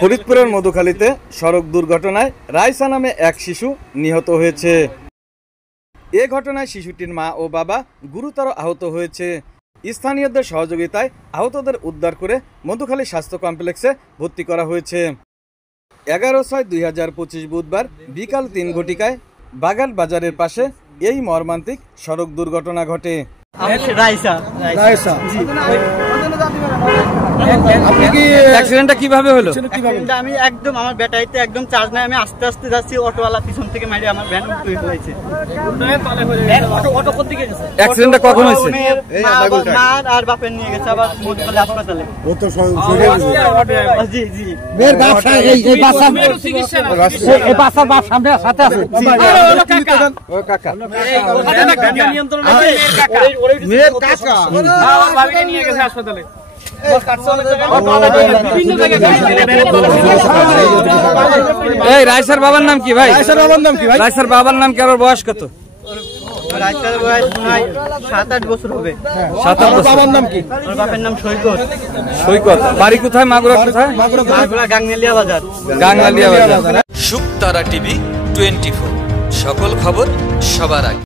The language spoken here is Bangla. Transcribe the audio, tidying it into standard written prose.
ফরিদপুরের মধুখালীতে সড়ক দুর্ঘটনায় রাইসা নামে এক শিশু নিহত হয়েছে। এ ঘটনায় শিশুটির মা ও বাবা গুরুতর আহত হয়েছে। স্থানীয়দের সহযোগিতায় আহতদের উদ্ধার করে মধুখালী স্বাস্থ্য কমপ্লেক্সে ভর্তি করা হয়েছে। 11/6/2025 বুধবার বিকাল 3 ঘটিকায় বাগান বাজারের পাশে এই মর্মান্তিক সড়ক দুর্ঘটনা ঘটে। অ্যাক্সিডেন্টটা কিভাবে হলো? আমি একদম আমার ব্যাটারিতে একদম চার্জ নাই, আমি আস্তে আস্তে যাচ্ছি, অটোওয়ালা পিছন থেকে মারি আমার ভ্যান হয়েছে। অ্যাক্সিডেন্টটা কখন হয়েছে? মা আর বাপের নিয়ে গেছে আবার মধুখালী হাসপাতালে। জি জি এই রাইসার বাবার নাম কি ভাই? রাইসার বাবার নাম কি? আর বয়স কত? রাইসার বয়স 7-8 বছর হবে। 7-8 বছর। বাবার নাম কি? ওর বাপের নাম সৈকত। সৈকত। বাড়ি কোথায়? মাগুরা কোথায়? মাগুরা গাংনালিয়া বাজার। গাংনালিয়া বাজার। শুকতারা টিভি 24, সকল খবর সবার আগে।